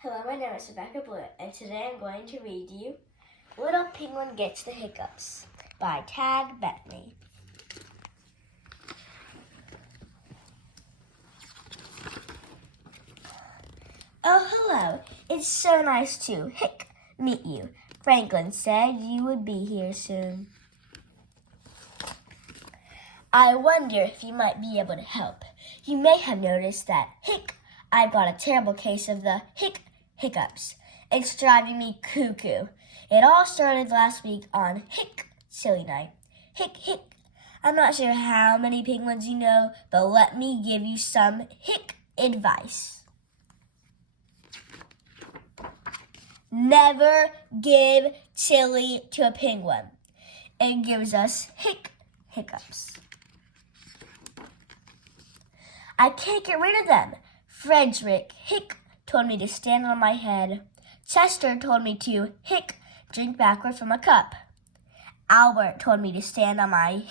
Hello, my name is Rebekah, and today I'm going to read you Little Penguin Gets the Hiccups by Tadgh Bentley. Oh, hello. It's so nice to meet you. Franklin said you would be here soon. I wonder if you might be able to help. You may have noticed that I've got a terrible case of the hiccups. It's driving me cuckoo. It all started last week on silly night. I'm not sure how many penguins you know, but let me give you some advice. Never give chili to a penguin. It gives us hiccups. I can't get rid of them. Frederick told me to stand on my head. Chester told me to drink backward from a cup. Albert told me to stand on my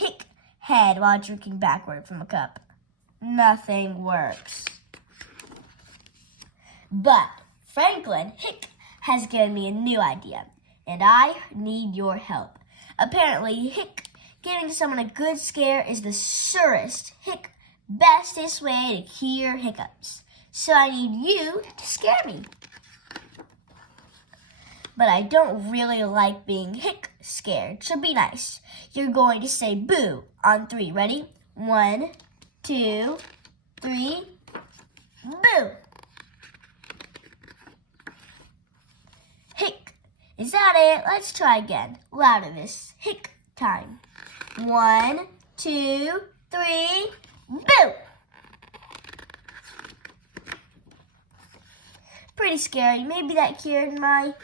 head while drinking backward from a cup. Nothing works. But Franklin has given me a new idea, and I need your help. Apparently, giving someone a good scare is the surest, bestest way to cure hiccups. So I need you to scare me. But I don't really like being scared, so be nice. You're going to say boo on 3. Ready? 1, 2, 3, boo! Is that it? Let's try again. Louder this time. 1, 2, 3, boo! Pretty scary. Maybe that cured my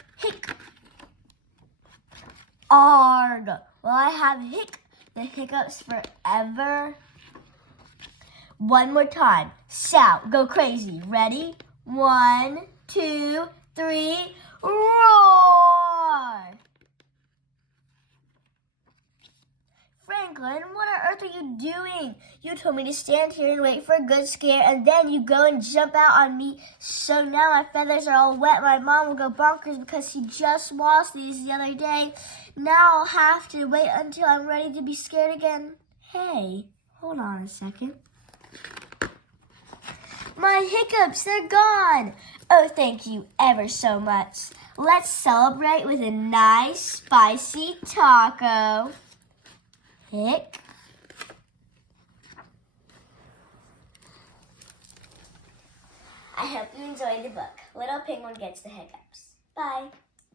Arg. Will I have the hiccups forever? One more time. Shout. Go crazy. Ready? 1, 2, 3, roar! Franklin, what on earth are you doing? You told me to stand here and wait for a good scare, and then you go and jump out on me. So now my feathers are all wet. My mom will go bonkers because she just washed these the other day. Now I'll have to wait until I'm ready to be scared again. Hey, hold on a second. My hiccups, they're gone. Oh, thank you ever so much. Let's celebrate with a nice spicy taco. I hope you enjoyed the book, Little Penguin Gets the Hiccups. Bye.